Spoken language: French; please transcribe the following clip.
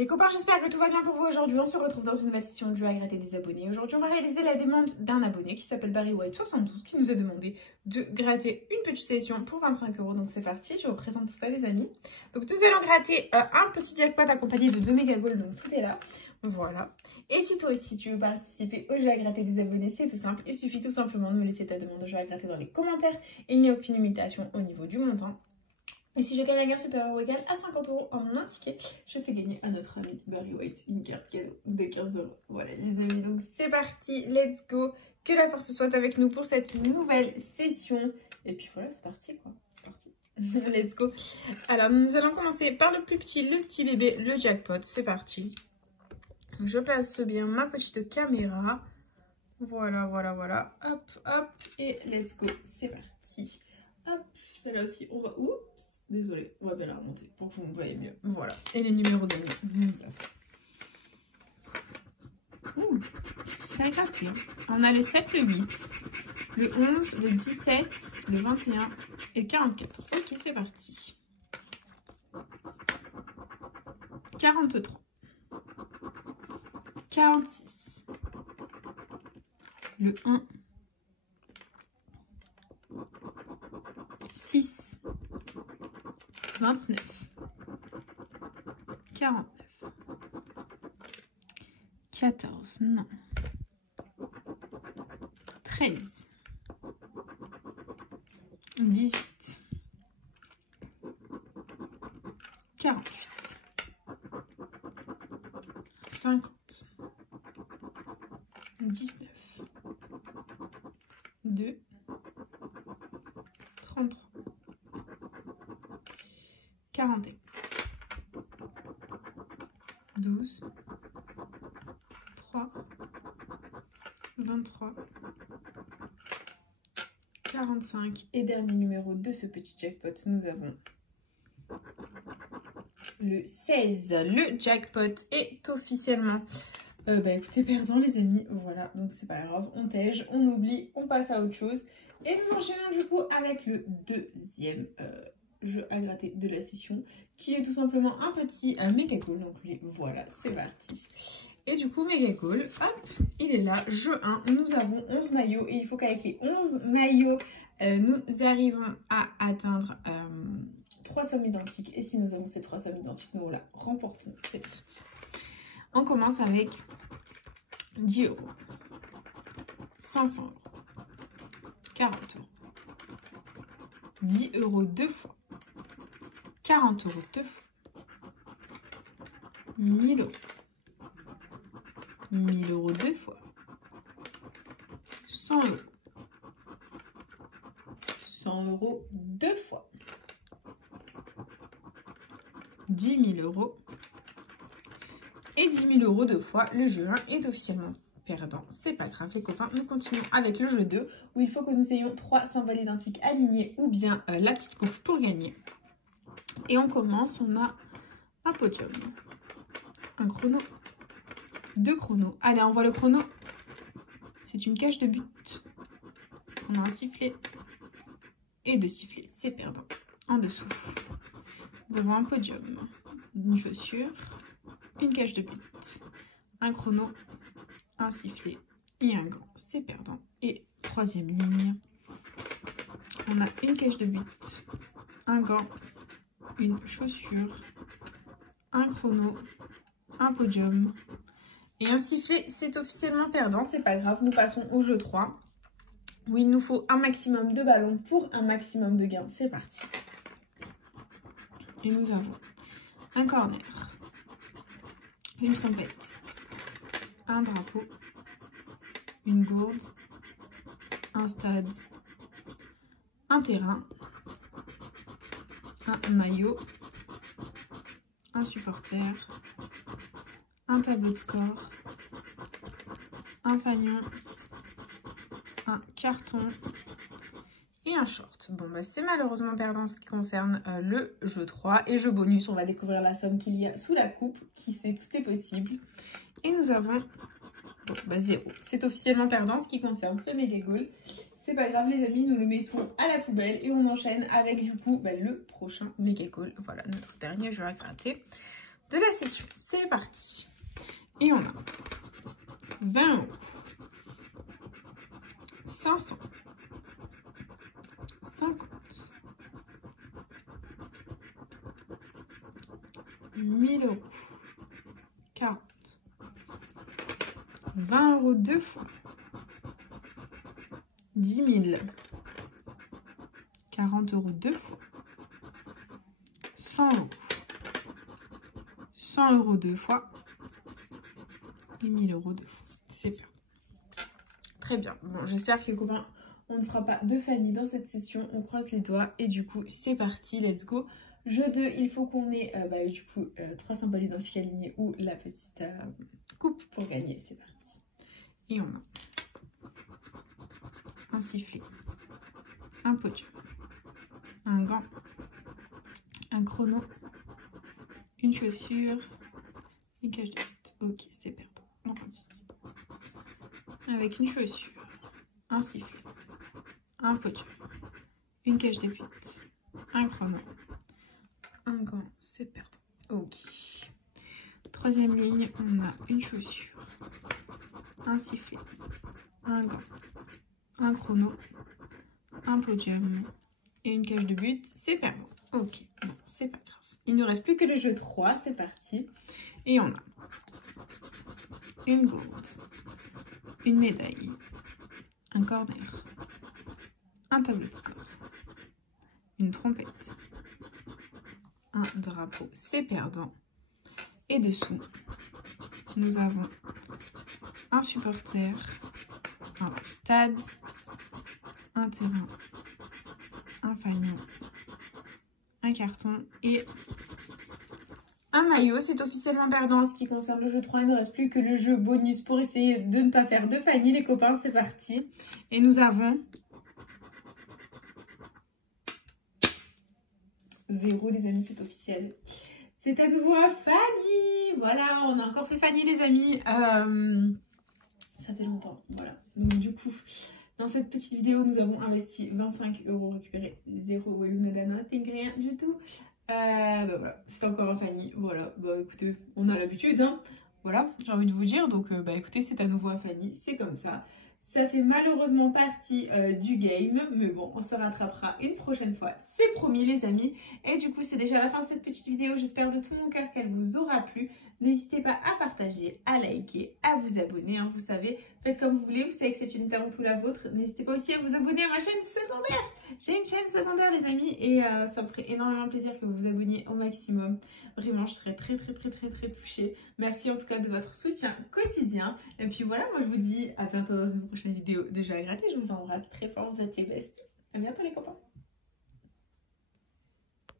Les copains, j'espère que tout va bien pour vous aujourd'hui. On se retrouve dans une nouvelle session de jeu à gratter des abonnés. Aujourd'hui, on va réaliser la demande d'un abonné qui s'appelle BarryWhite72 qui nous a demandé de gratter une petite session pour 25 €. Donc c'est parti, je vous présente tout ça les amis. Donc nous allons gratter un petit jackpot accompagné de 2 méga goals, donc tout est là. Voilà. Et si toi aussi tu veux participer au jeu à gratter des abonnés, c'est tout simple. Il suffit tout simplement de me laisser ta demande de jeu à gratter dans les commentaires. Et il n'y a aucune limitation au niveau du montant. Et si je gagne un gain supérieur ou égal à 50 € en un ticket, je fais gagner à notre ami Barry White une carte cadeau de 15 €. Voilà les amis, donc c'est parti, let's go. Que la force soit avec nous pour cette nouvelle session. Et puis voilà, c'est parti quoi, c'est parti. Let's go. Alors nous allons commencer par le plus petit, le petit bébé, le jackpot. C'est parti. Je place bien ma petite caméra. Voilà, voilà, voilà. Hop, hop. Et let's go. C'est parti. Hop, celle-là aussi, on va... Oups. Désolée, on va bien la remonter pour que vous me voyez mieux. Voilà. Et les numéros de nous avons. C'est à gratter. On a le 7, le 8, le 11, le 17, le 21 et 44. Ok, c'est parti. 43. 46. Le 1. 6. 29, 49, 14, non, 13, 18, 48, 50, 19, 2, 33, 41, 12, 3, 23, 45 et dernier numéro de ce petit jackpot, nous avons le 16. Le jackpot est officiellement écoutez, perdant les amis, voilà, donc c'est pas grave, on tège, on oublie, on passe à autre chose et nous enchaînons du coup avec le deuxième jeu à gratter de la session qui est tout simplement un petit méga goal. Donc lui, voilà, c'est parti. Et du coup, méga goal, hop, il est là, jeu 1. Nous avons 11 maillots et il faut qu'avec les 11 maillots, nous arrivons à atteindre 3 sommes identiques. Et si nous avons ces 3 sommes identiques, nous la remportons. C'est parti. On commence avec 10 €, 500 €, 40 €, 10 € deux fois, 40 € deux fois, 1000 €, 1000 € deux fois, 100 €, 100 € deux fois, 10 000 € et 10 000 € deux fois. Le jeu 1 est officiellement perdant. C'est pas grave les copains, nous continuons avec le jeu 2 où il faut que nous ayons 3 symboles identiques alignés ou bien la petite coupe pour gagner. Et on commence, on a un podium, un chrono, 2 chronos. Allez, on voit le chrono. C'est une cage de but. On a un sifflet et 2 sifflets. C'est perdant. En dessous, nous avons un podium, une chaussure, une cage de but, un chrono, un sifflet et un gant. C'est perdant. Et troisième ligne, on a une cage de but, un gant, une chaussure, un chrono, un podium et un sifflet. C'est officiellement perdant, c'est pas grave. Nous passons au jeu 3 où il nous faut un maximum de ballons pour un maximum de gains. C'est parti. Et nous avons un corner, une trompette, un drapeau, une gourde, un stade, un terrain, un maillot, un supporter, un tableau de score, un fanion, un carton et un short. Bon bah c'est malheureusement perdant en ce qui concerne le jeu 3 et jeu bonus. On va découvrir la somme qu'il y a sous la coupe, qui sait, tout est possible. Et nous avons 0. C'est officiellement perdant en ce qui concerne ce méga goal. C'est pas grave les amis, nous le mettons à la poubelle et on enchaîne avec du coup le prochain méga goal. Voilà notre dernier jeu à gratter. de la session. C'est parti. Et on a 20 €, 500, 50, 1000 €, 40, 20 € deux fois, 10 000, 40 € deux fois, 100 €, 100 € deux fois et 1000 € deux fois. C'est bien. Très bien. Bon, j'espère que les copains, on ne fera pas de Fanny dans cette session. On croise les doigts et du coup, c'est parti. Let's go. Jeu 2, il faut qu'on ait du coup 3 symboles identiques alignés ou la petite coupe pour gagner. C'est parti. Et on a un sifflet, un podium, un gant, un chrono, une chaussure, une cage de but. Ok, c'est perdant. On continue. Avec une chaussure, un sifflet, un podium, une cage de but, un chrono, un gant, c'est perdant. Ok. Troisième ligne, on a une chaussure, un sifflet, un gant, un chrono, un podium et une cage de but, c'est perdant. Ok, bon, c'est pas grave. Il ne reste plus que le jeu 3, c'est parti. Et on a une gourde, une médaille, un corner, un tableau de corps, une trompette, un drapeau, c'est perdant. Et dessous, nous avons un supporter, un stade, un terrain, un fanion, un carton et un maillot. C'est officiellement perdant en ce qui concerne le jeu 3. Il ne reste plus que le jeu bonus pour essayer de ne pas faire de Fanny, les copains. C'est parti. Et nous avons 0, les amis, c'est officiel. C'est à nouveau un Fanny. Voilà, on a encore fait Fanny, les amis. Ça fait longtemps. Voilà. Donc, du coup, dans cette petite vidéo, nous avons investi 25 €, récupéré 0 Wellunada, nothing, rien du tout. Voilà, c'est encore un Fanny. Voilà, écoutez, on a l'habitude, hein. Voilà, j'ai envie de vous dire. Donc, écoutez, c'est à nouveau un Fanny. C'est comme ça. Ça fait malheureusement partie du game, mais bon, on se rattrapera une prochaine fois, c'est promis les amis. Et du coup, c'est déjà la fin de cette petite vidéo, j'espère de tout mon cœur qu'elle vous aura plu. N'hésitez pas à partager, à liker, à vous abonner, hein, vous savez, faites comme vous voulez, vous savez que cette chaîne est avant tout la vôtre. N'hésitez pas aussi à vous abonner à ma chaîne secondaire. J'ai une chaîne secondaire les amis et ça me ferait énormément plaisir que vous vous abonniez au maximum. Vraiment, je serais très touchée. Merci en tout cas de votre soutien quotidien. Et puis voilà, moi je vous dis à bientôt dans une prochaine vidéo déjà à gratter. Je vous embrasse très fort, vous êtes les bestes. À bientôt les copains.